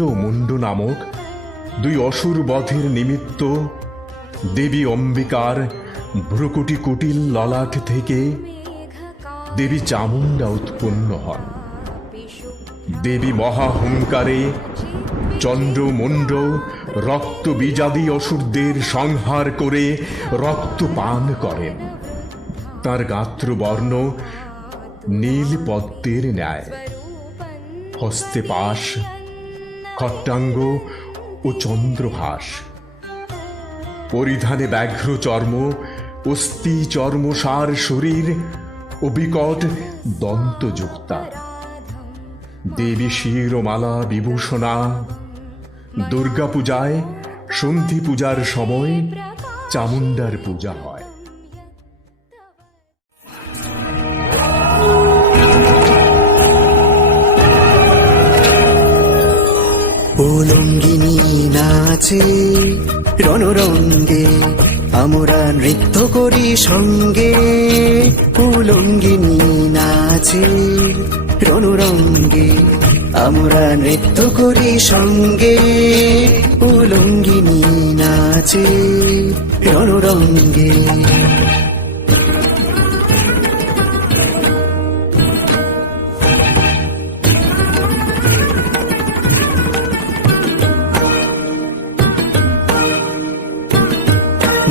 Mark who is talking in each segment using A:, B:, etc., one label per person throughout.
A: ও মুন্ড নামক দুই অসুর বধের নিমিত্ত দেবী অম্বিকার ভ্রুকুটি কুটিল ললাট থেকে দেবী চামুণ্ডা উৎপন্ন হন। দেবী মহাহুঙ্কারে চন্দ্র, মুন্ড, রক্ত বীজাদি অসুরদের সংহার করে রক্ত পান করেন। তার গাত্রবর্ণ নীল পদ্মের ন্যায়। হস্তে পাশ খট্টাঙ্গ ও চন্দ্রভাস পরিধানে ব্যাঘ্র চর্ম, অস্থি চর্মসার শরীর ও বিকট দন্তযুক্তা। দেবী শিরমালা বিভূষণা দুর্গা পূজায় সন্ধি পূজার সময় চামুণ্ডার পূজা হয়।
B: উলঙ্গিনী নাচে, রণরঙ্গে আমরা নৃত্য করি সঙ্গে। উলঙ্গিনী নাচে, রণরঙ্গে আমরা নৃত্য করি সঙ্গে। উলঙ্গিনী নাচে, রণরঙ্গে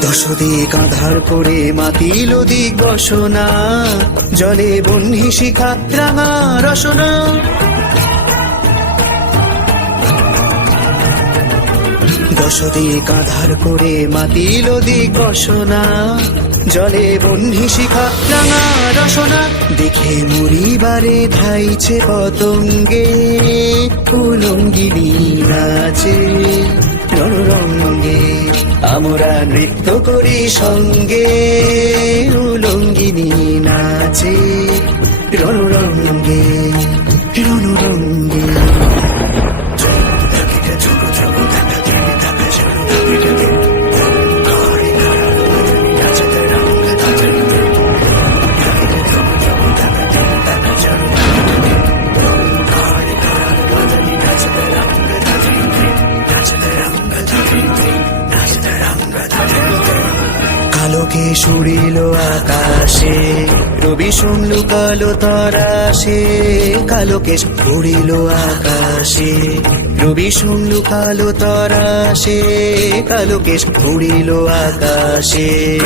B: দশদিক আধার করে মাতিল দিক বসনা। জলে বহ্নি শিখা রাঙা রসনা। দশদিক আধার করে মাতিল দিক বসনা। জলে বহ্নি শিখা রাঙা রসনা। দেখে মরিবারে ধাইছে পতঙ্গে। উলঙ্গিনী নাচে রণরঙ্গে আমরা নৃত্য করি সঙ্গে উলঙ্গিনী নাচে রণরঙ্গে রণরঙ্গে। কালোকে সুরিল আকাশে। রবি শুনলু কালো তরাশে, কালো কেশ সুরিল আকাশে। রবি শুনলু কালো তরাসে কালোকে সুরিল আকাশে।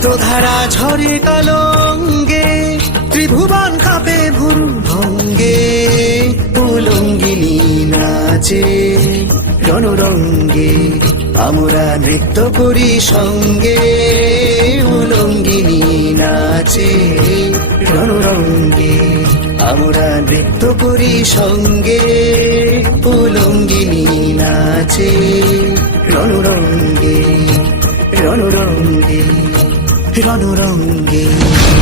B: রাঙা রক্ত ধারা ঝরে কলঙ্গে, ত্রিভুবন কাপে ভুরু ভঙ্গে উলঙ্গিনী নাচে রণরঙ্গে, আমরা নৃত্য করি সঙ্গে উলঙ্গিনী নাচে রণরঙ্গে, আমরা নৃত্য করি সঙ্গে উলঙ্গিনী নাচে রণরঙ্গে রণরঙ্গে। রণরঙ্গে
C: দেবী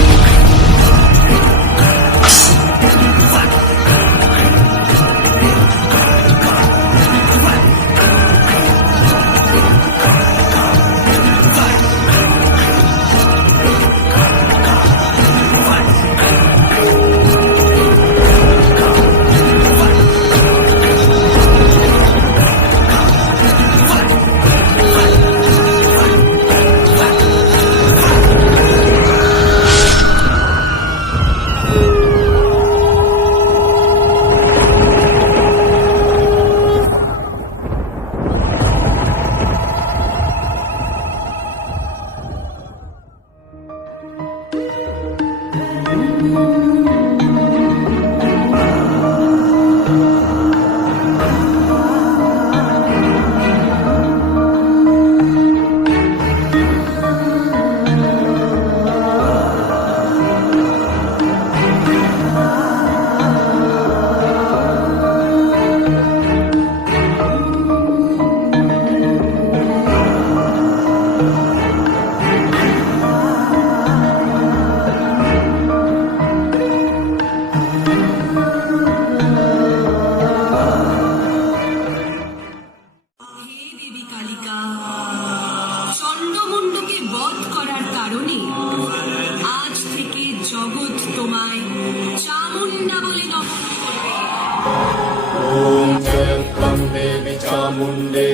C: thank you করার কারণে আজ থেকে জগৎ তোমায় চামুন্ডা বলে নমন করবে
D: ॐ जय त्वं देवि चामुण्डे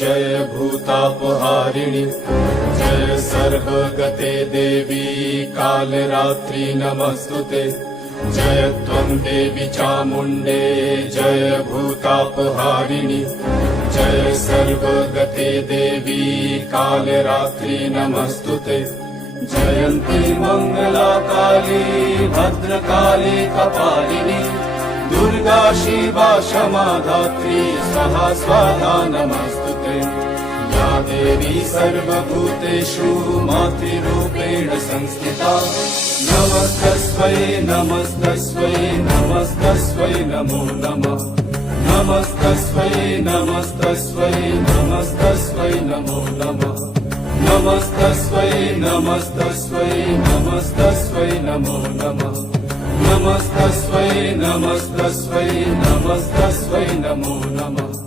D: जय भूतापहारिणि जय सर्वगते देवी कालरात्रि नमस्तु ते जय त्वं देवि चामुण्डे जय भूतापहारिणि जय सर्वगते देवी कालरात्रि नमस्तु ते जयन्ति मङ्गलाकाली भद्रकाली कपालिनी दुर्गा शिवा क्षमाधात्री सहा स्वाधा नमस्तु ते या देवी सर्वभूतेषु मातृरूपेण संस्थिता। नमस्तस्वै नमस्तस्वै नमस्तस्वै नमो नमः। नमस्तस्वै नमस्तस्वै नमस्तस्वै नमो नमः। नमस्तस्मै नमस्तस्मै नमस्तस्मै नमो नमः नमस्तस्मै नमस्तस्मै नमस्तस्मै नमो नमः